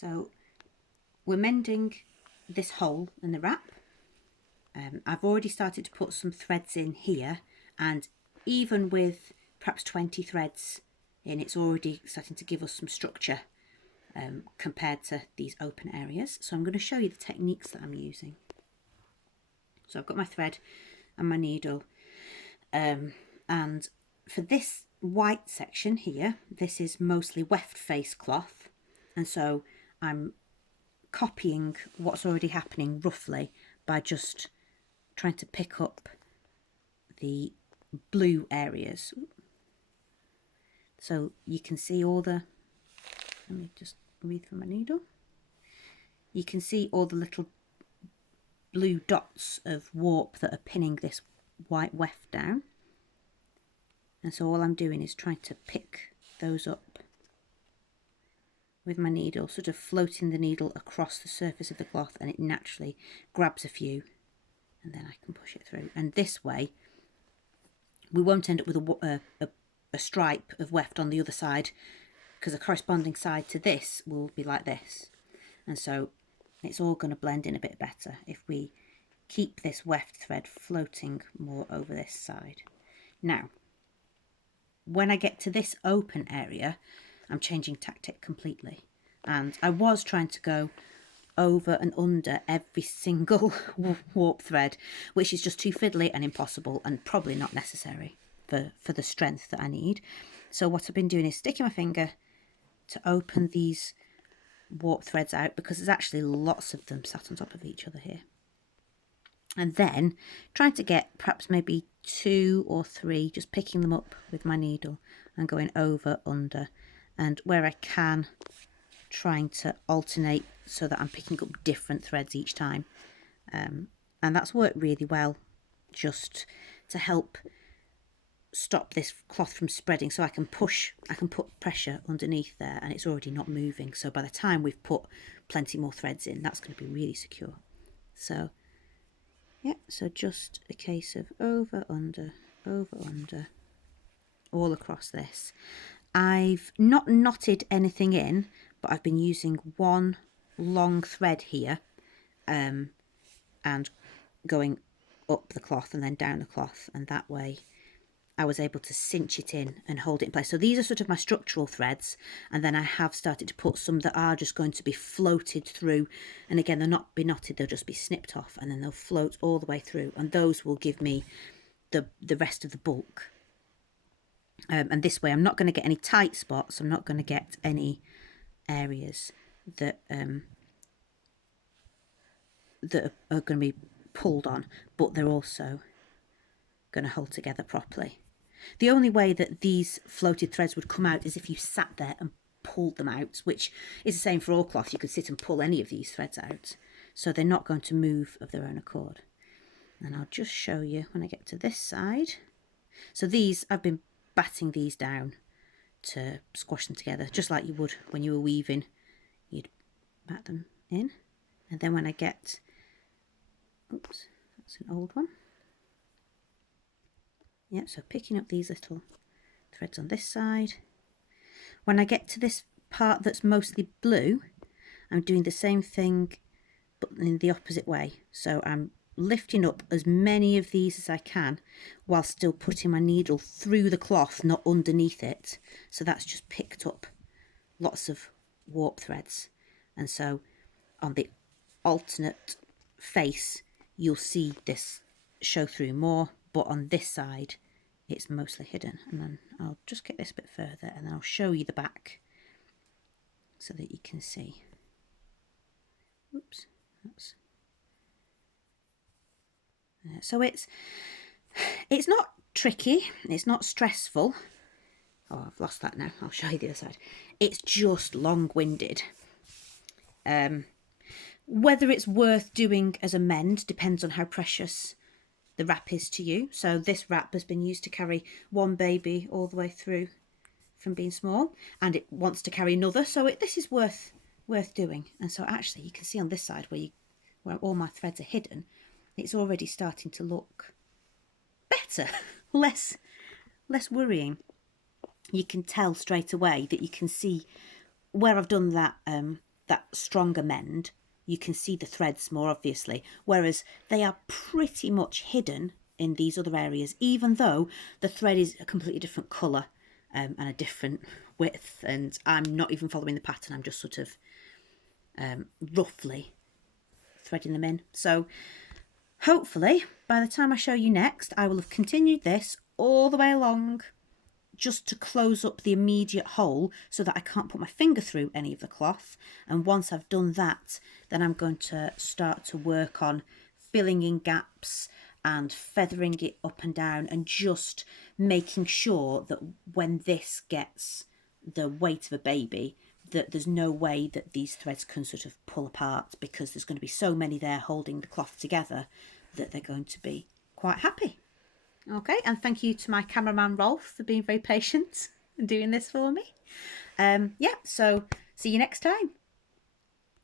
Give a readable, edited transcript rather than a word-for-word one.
So we're mending this hole in the wrap. I've already started to put some threads in here, and even with perhaps 20 threads in, it's already starting to give us some structure compared to these open areas. So I'm going to show you the techniques that I'm using. So I've got my thread and my needle, and for this white section here, this is mostly weft face cloth, and so I'm copying what's already happening roughly by just trying to pick up the blue areas. So you can see all the, let me just read through my needle. You can see all the little blue dots of warp that are pinning this white weft down. And so all I'm doing is trying to pick those up with my needle, sort of floating the needle across the surface of the cloth, and it naturally grabs a few, and then I can push it through. And this way we won't end up with a stripe of weft on the other side, because the corresponding side to this will be like this. And so it's all going to blend in a bit better if we keep this weft thread floating more over this side. Now, when I get to this open area, I'm changing tactic completely. And I was trying to go over and under every single warp thread, which is just too fiddly and impossible and probably not necessary for the strength that I need. So what I've been doing is sticking my finger to open these warp threads out, because there's actually lots of them sat on top of each other here. And then trying to get perhaps maybe 2 or 3, just picking them up with my needle and going over, under, and where I can, trying to alternate so that I'm picking up different threads each time. And that's worked really well, just to help stop this cloth from spreading. So I can put pressure underneath there, and it's already not moving. So by the time we've put plenty more threads in, that's going to be really secure. So yeah, so just a case of over, under, all across this. I've not knotted anything in, but I've been using one long thread here, and going up the cloth and then down the cloth, and that way I was able to cinch it in and hold it in place. So these are sort of my structural threads, and then I have started to put some that are just going to be floated through, and again, they'll not be knotted, they'll just be snipped off, and then they'll float all the way through, and those will give me the rest of the bulk. And this way I'm not going to get any tight spots, I'm not going to get any areas that that are going to be pulled on, but they're also going to hold together properly. The only way that these floated threads would come out is if you sat there and pulled them out, which is the same for all cloth. You could sit and pull any of these threads out, so they're not going to move of their own accord. And I'll just show you when I get to this side. So these, I've been batting these down to squash them together, just like you would when you were weaving. You'd bat them in, and then when I get, oops, that's an old one. Yeah, so picking up these little threads on this side. When I get to this part that's mostly blue, I'm doing the same thing but in the opposite way. So I'm lifting up as many of these as I can while still putting my needle through the cloth, not underneath it. So that's just picked up lots of warp threads. And so on the alternate face, you'll see this show through more, but on this side it's mostly hidden. And then I'll just get this bit further, and then I'll show you the back so that you can see. Oops, that's so it's not tricky, it's not stressful. Oh, I've lost that now. I'll show you the other side. It's just long-winded. Whether it's worth doing as a mend depends on how precious the wrap is to you. So this wrap has been used to carry one baby all the way through from being small, and it wants to carry another, so this is worth doing. And so actually you can see on this side where all my threads are hidden, it's already starting to look better, less worrying. You can tell straight away that you can see where I've done that that stronger mend, you can see the threads more obviously, whereas they are pretty much hidden in these other areas, even though the thread is a completely different colour and a different width, and I'm not even following the pattern, I'm just sort of roughly threading them in. So hopefully by the time I show you next, I will have continued this all the way along just to close up the immediate hole so that I can't put my finger through any of the cloth. And once I've done that, then I'm going to start to work on filling in gaps and feathering it up and down, and just making sure that when this gets the weight of a baby, that there's no way that these threads can sort of pull apart, because there's going to be so many there holding the cloth together that they're going to be quite happy. Okay, and thank you to my cameraman Rolf for being very patient and doing this for me. Yeah, so see you next time.